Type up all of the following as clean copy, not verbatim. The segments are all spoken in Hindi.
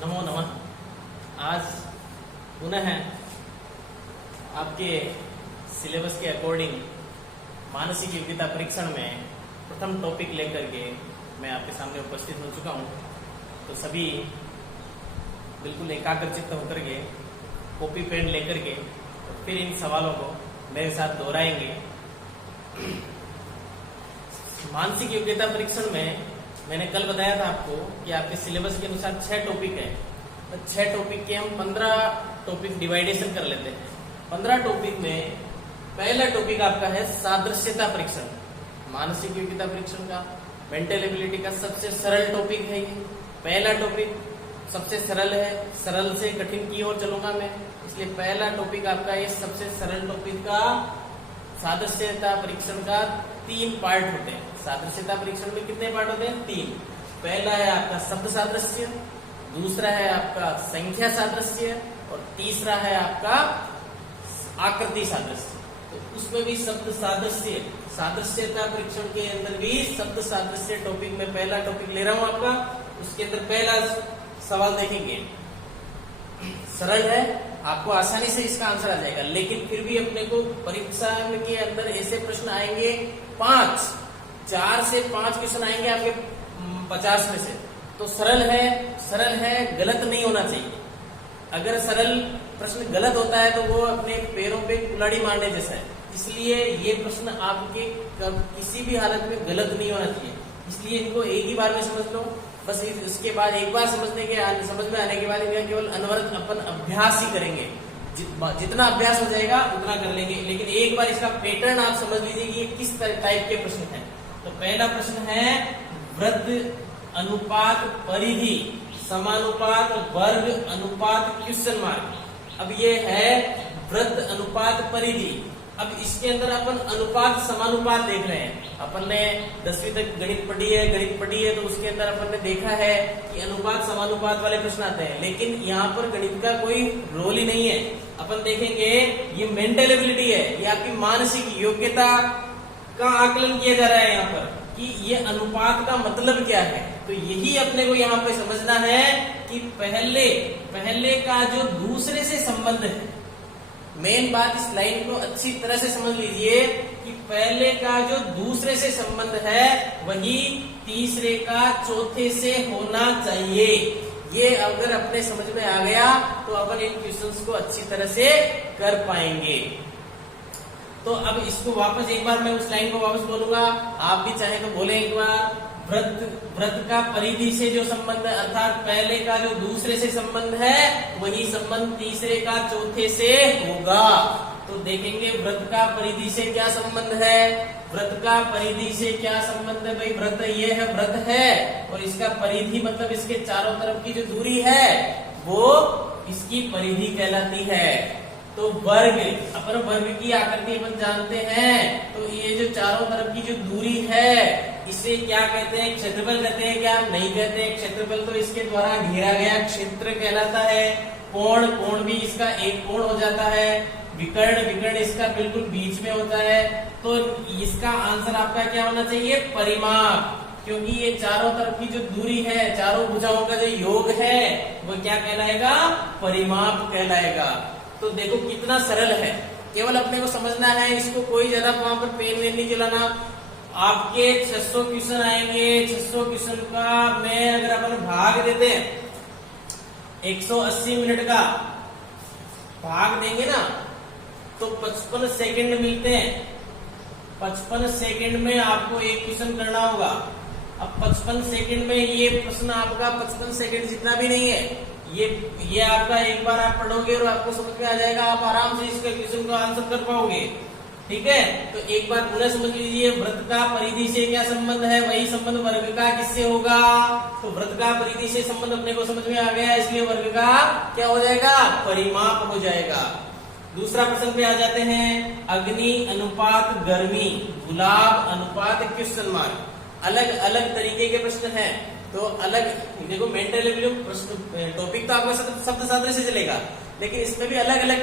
नमो नमः। आज पुनः आपके सिलेबस के अकॉर्डिंग मानसिक योग्यता परीक्षण में प्रथम टॉपिक लेकर के मैं आपके सामने उपस्थित हो चुका हूं। तो सभी बिल्कुल एकाग्रचित्त होकर के कॉपी पेन लेकर के फिर इन सवालों को मेरे साथ दोहराएंगे। मानसिक योग्यता परीक्षण में मैंने कल बताया था आपको कि आपके सिलेबस के अनुसार 6 टॉपिक है। तो 6 टॉपिक के हम 15 टॉपिक डिवाइडेशन कर लेते हैं। 15 टॉपिक में पहला टॉपिक आपका है सादृश्यता परीक्षण। मानसिक योग्यता परीक्षण का मेंटल एबिलिटी का सबसे सरल टॉपिक है ये। पहला टॉपिक सबसे सरल है, सरल से कठिन की ओर चलूंगा मैं, इसलिए पहला टॉपिक आपका ये सबसे सरल टॉपिक का सादृश्यता परीक्षण का 3 पार्ट होते हैं। सादृश्यता परीक्षण में कितने पार्ट होते हैं? 3। पहला है आपका शब्द सादृश्य, दूसरा है आपका संख्या सादृश्य और तीसरा है आपका आकृति सादृश्य। तो उसमें भी शब्द सादृश्य, सादृश्यता परीक्षण के अंदर भी शब्द सादृश्य टॉपिक में पहला टॉपिक ले रहा हूं आपका। उसके अंदर पहला सवाल देखेंगे, सरल है, आपको आसानी से इसका आंसर आ जाएगा, लेकिन फिर भी अपने को परीक्षा के अंदर ऐसे प्रश्न आएंगे 4 से 5 क्वेश्चन आएंगे आपके 50 में से। तो सरल है, गलत नहीं होना चाहिए। अगर सरल प्रश्न गलत होता है तो वो अपने पैरों पे कुल्हाड़ी मारने जैसा है। इसलिए ये प्रश्न आपके किसी भी हालत में गलत नहीं होना चाहिए। इसलिए इनको एक ही बार में समझ लो, बस इसके बाद एक बार समझ में आने के बाद इनका केवल अनवरत अपन अभ्यास ही करेंगे। जितना अभ्यास हो जाएगा उतना कर लेंगे, लेकिन एक बार इसका पैटर्न आप समझ लीजिए कि ये किस टाइप के प्रश्न हैं। तो पहला प्रश्न है वृत्त अनुपात परिधि समानुपात वर्ग अनुपात क्वेश्चन मार्क। अब ये है वृत्त अनुपात परिधि। अब इसके अंदर अपन अनुपात समानुपात देख रहे हैं। अपन ने 10वीं तक गणित पढ़ी है तो उसके अंदर अपन ने देखा है कि अनुपात समानुपात वाले प्रश्न आते हैं, लेकिन यहाँ पर गणित का कोई रोल ही नहीं है। अपन देखेंगे ये मेंटल एबिलिटी है, ये आपकी मानसिक योग्यता का आकलन किया जा रहा है यहाँ पर कि ये अनुपात का मतलब क्या है। तो यही अपने को यहाँ पे समझना है कि पहले का जो दूसरे से संबंध है। मेन बात इस लाइन को अच्छी तरह से समझ लीजिए कि पहले का जो दूसरे से संबंध है वही तीसरे का चौथे से होना चाहिए। ये अगर अपने समझ में आ गया तो अपन इन क्वेश्चंस को अच्छी तरह से कर पाएंगे। तो अब इसको वापस एक बार मैं उस लाइन को वापस बोलूंगा, आप भी चाहे तो बोले एक बार। वृत्त का परिधि से जो संबंध है, अर्थात पहले का जो दूसरे से संबंध है वही संबंध तीसरे का चौथे से होगा। तो देखेंगे वृत्त का परिधि से क्या संबंध है। वृत्त का परिधि से क्या संबंध है भाई? वृत्त ये है, वृत्त है, और इसका परिधि मतलब इसके चारों तरफ की जो दूरी है वो इसकी परिधि कहलाती है। तो अपन वर्ग की आकृति अपन जानते हैं। तो ये जो चारों तरफ की जो दूरी है इसे क्या कहते हैं? क्षेत्रफल कहते हैं क्या? नहीं कहते हैं। क्षेत्रफल तो इसके द्वारा घेरा गया क्षेत्र कहलाता है। कोण भी इसका एक कोण हो जाता है। विकर्ण इसका बिल्कुल बीच में होता है। तो इसका आंसर आपका क्या होना चाहिए? परिमाप, क्योंकि ये चारों तरफ की जो दूरी है, चारों भुजाओं का जो योग है वो क्या कहलाएगा? परिमाप कहलाएगा। तो देखो कितना सरल है, केवल अपने को समझना है। इसको कोई ज्यादा वहां पर पेन वेन नहीं चलाना। आपके 600 क्वेश्चन आएंगे। 600 क्वेश्चन का मैं अगर अपन भाग देते हैं 180 मिनट का भाग देंगे ना तो 55 सेकंड मिलते हैं। 55 सेकंड में आपको एक क्वेश्चन करना होगा। अब 55 सेकंड में ये प्रश्न आपका 55 सेकंड जितना भी नहीं है। ये आपका एक बार आप पढ़ोगे और आपको समझ में आ जाएगा, आप आराम से इसके क्वेश्चन का आंसर कर पाओगे। ठीक है, तो एक बार पुनः समझ लीजिए, वृत्त का परिधि से क्या संबंध है? वही संबंध वर्ग का किससे होगा? तो वृत्त का परिधि से संबंध अपने को समझ में आ गया, इसलिए वर्ग का क्या हो जाएगा? परिमाप हो जाएगा। दूसरा प्रश्न पे आ जाते हैं, अग्नि अनुपात गर्मी, गुलाब अनुपात क्वेश्चन मार्क। अलग अलग तरीके के प्रश्न हैं। तो अलग देखो, मेंटल एबिलिटी प्रश्न टॉपिक तो आपका शब्द सादृश्य से चलेगा, लेकिन इसमें भी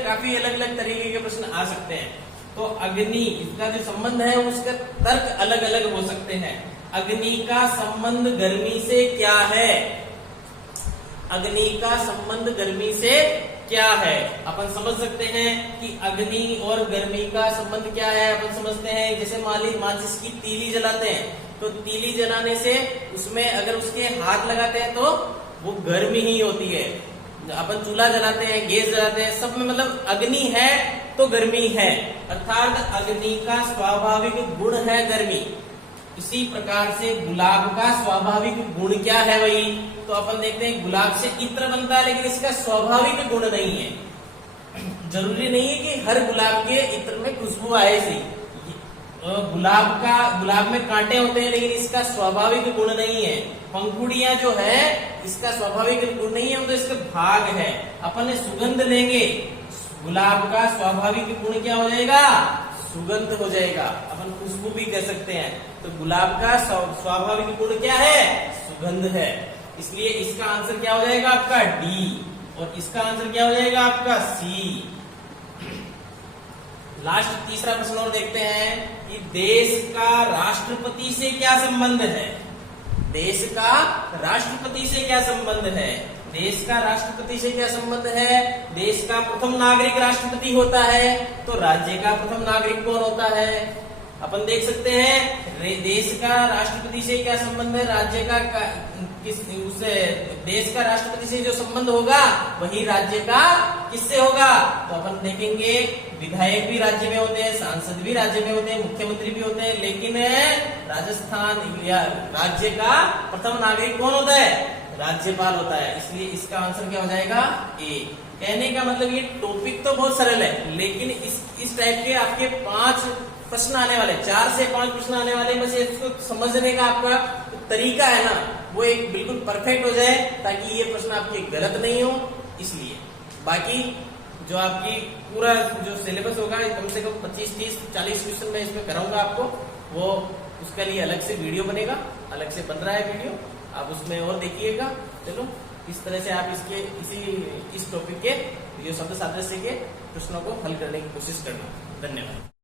काफी अलग अलग तरीके के प्रश्न आ सकते हैं। तो अग्नि, इसका जो संबंध है उसका तर्क अलग अलग हो सकते हैं। अग्नि का संबंध गर्मी से क्या है? अग्नि का संबंध गर्मी से क्या है। अपन समझ सकते हैं कि अग्नि और गर्मी का संबंध क्या है। अपन समझते हैं जैसे माचिस की तीली जलाते हैं, तो तीली जलाने से उसमें अगर उसके हाथ लगाते हैं तो वो गर्मी ही होती है। अपन चूल्हा जलाते हैं, गैस जलाते हैं, सब में मतलब अग्नि है तो गर्मी है, अर्थात अग्नि का स्वाभाविक गुण है गर्मी। इसी प्रकार से गुलाब का स्वाभाविक गुण क्या है भाई, तो अपन देखते हैं गुलाब से इत्र बनता है, लेकिन इसका स्वाभाविक गुण नहीं है। जरूरी नहीं है कि हर गुलाब के इत्र में खुशबू आए सी। गुलाब में कांटे होते हैं, लेकिन इसका स्वाभाविक गुण नहीं है। पंखुड़ियां जो है इसका स्वाभाविक गुण नहीं है, वो तो इसका भाग है। अपन सुगंध लेंगे, गुलाब का स्वाभाविक गुण क्या हो जाएगा, सुगंध हो जाएगा। अपन खुशबू भी कह सकते हैं। तो गुलाब का स्वाभाविक गुण क्या है, सुगंध है। इसलिए इसका आंसर क्या हो जाएगा आपका डी, और इसका आंसर क्या हो जाएगा आपका सी। लास्ट तीसरा प्रश्न और देखते हैं कि देश का राष्ट्रपति से क्या संबंध है। देश का राष्ट्रपति से क्या संबंध है, देश का राष्ट्रपति से क्या संबंध है। देश का प्रथम नागरिक राष्ट्रपति होता है, तो राज्य का प्रथम नागरिक कौन होता है। अपन देख सकते हैं देश का राष्ट्रपति से क्या संबंध है, राज्य का उससे देश का राष्ट्रपति से जो संबंध होगा वही राज्य का किससे होगा। तो अपन देखेंगे विधायक भी राज्य में होते हैं, सांसद भी राज्य में होते हैं, मुख्यमंत्री भी होते हैं, लेकिन राजस्थान या राज्य का प्रथम नागरिक कौन होता है, राज्यपाल होता है। इसलिए इसका आंसर क्या हो जाएगा ए। कहने का मतलब ये टॉपिक तो बहुत सरल है, लेकिन इस टाइप के आपके 5 प्रश्न आने वाले, 4 से 5 प्रश्न आने वाले, बस इसको समझने का आपका तरीका है ना, वो एक बिल्कुल परफेक्ट हो जाए, ताकि ये प्रश्न आपके गलत नहीं हो। इसलिए बाकी जो आपकी पूरा जो सिलेबस होगा कम से कम 25, 30, 40 क्वेश्चन में इसमें कराऊंगा आपको, वो उसके लिए अलग से वीडियो बनेगा, अलग से बन रहा है वीडियो, आप उसमें और देखिएगा। चलो इस तरह से आप इस टॉपिक के जो शब्द सादृश्य के प्रश्नों को हल करने की कोशिश करना। धन्यवाद।